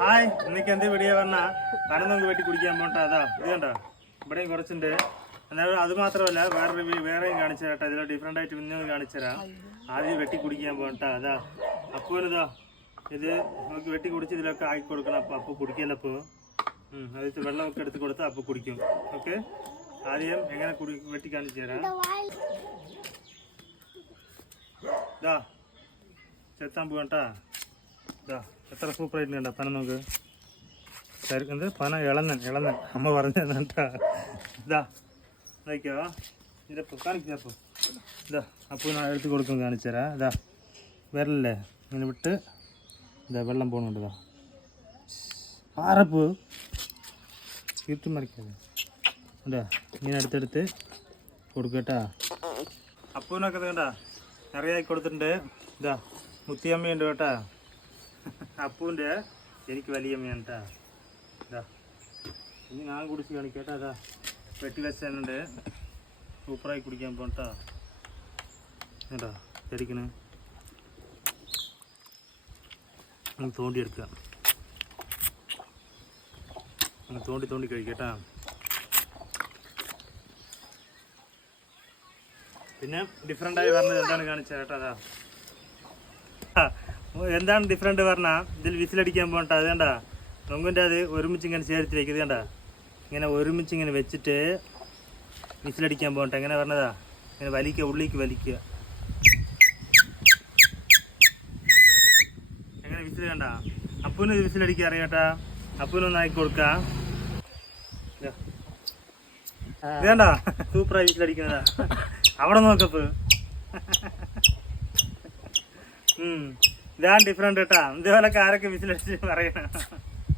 Hi ഇന്നേക്ക് എന്ത് video പറഞ്ഞാൽ പനം നമുക്ക് വെട്ടി കുടിക്കാൻ പോകട്ടെ അതാ ഇത് കണ്ടോ? ഇവിടെയും കുറച്ചുണ്ട്. എന്നാലും അത് മാത്രമല്ല വേറെ വേറെയും കാണിച്ചു തരാം ഇതിലോ ഡിഫറെന്റ് ആയിട്ട് പിന്നെ കാണിച്ചു തരാം. ആദ്യം വെട്ടി കുടിക്കാൻ പോകട്ടെ അതാ. അപ്പൂനിതാ ഇത് നമുക്ക് വെട്ടി കുടിച്ച് ഇതിലൊക്കെ ആക്കി കൊടുക്കണം അപ്പോൾ അപ്പോൾ കുടിക്കല്ല അപ്പോൾ അത് വെള്ളമൊക്കെ എടുത്ത് കൊടുത്താൽ അപ്പോൾ കുടിക്കും. ഓക്കെ? ആദ്യം എങ്ങനെ കുടി വെട്ടി കാണിച്ചു തരാം. ഇതാ ചെത്താൻ പോകണ്ടാ ഇതാ എത്ര സൂപ്പർ ആയിട്ടുണ്ട് പന നോക്ക്. ശരി, എന്ത്? പന ഇളന്നൻ ഇളന്നൻ അമ്മ പറഞ്ഞു തന്നാ ഇതാ നോക്കിയോ ഇതിന്റെ കാണിക്കപ്പോ ഇതാ അപ്പോൾ ഞാൻ എടുത്ത് കൊടുക്കും കാണിച്ചു തരാം. ഇതാ വരല്ലേ ഇങ്ങനെ വിട്ട് ഇതാ വെള്ളം പോകുന്നുണ്ട് ഇതാ പാറപ്പൂ. കീർത്തി മറിക്കാതെ. എന്താ ഇങ്ങനെ അടുത്തെടുത്ത് കൊടുക്കട്ടാ അപ്പൂനൊക്കെ വേണ്ട നിറയായി കൊടുത്തിട്ടുണ്ട്. ഇതാ മുത്തിയമ്മയുണ്ട് കേട്ടാ. അപ്പൂന്റെ എനിക്ക് വലിയമ്മയാണ് കേട്ടാ ഇതാ ഇനി ഞാൻ കുടിച്ച് കാണിക്കട്ടാ അതാ വെട്ടി വെച്ചുണ്ട് സൂപ്പറായി കുടിക്കാൻ പോട്ടാ കേട്ടാ ചെടിക്കണ് ഒന്ന് തോണ്ടിയെടുക്കുക ഒന്ന് തോണ്ടി തോണ്ടി കഴിക്കട്ടാ. പിന്നെ ഡിഫറെന്റായി പറഞ്ഞത് എന്താണ് കാണിച്ചത് കേട്ടോ അതാ എന്താണ് ഡിഫറെന്റ് പറഞ്ഞാൽ ഇതിൽ വിസിലടിക്കാൻ പോകണ്ട അത് കണ്ട? നൊങ്ങിന്റെ അത് ഒരുമിച്ച് ഇങ്ങനെ ചേർത്ത് വെക്കുന്നത് കണ്ട? ഇങ്ങനെ ഒരുമിച്ച് ഇങ്ങനെ വെച്ചിട്ട് വിസിലടിക്കാൻ പോകണ്ട. എങ്ങനെ പറഞ്ഞതാ? ഇങ്ങനെ വലിക്കുക ഉള്ളിലേക്ക് വലിക്കുക. എങ്ങനെ വിസിൽ കണ്ട? അപ്പൂന് വിസിലടിക്കുക അറിയാട്ടാ അപ്പൂനൊന്ന് ആക്കി കൊടുക്കാം. വേണ്ട സൂപ്പറായി വിസിലടിക്കുന്നതാ. അവിടെ നോക്കപ്പ് ഉം. ഇതാണ് ഡിഫറെന്റ് കേട്ടാ ഇതേപോലൊക്കെ ആരൊക്കെ വിസിലടിച്ച് പറയണം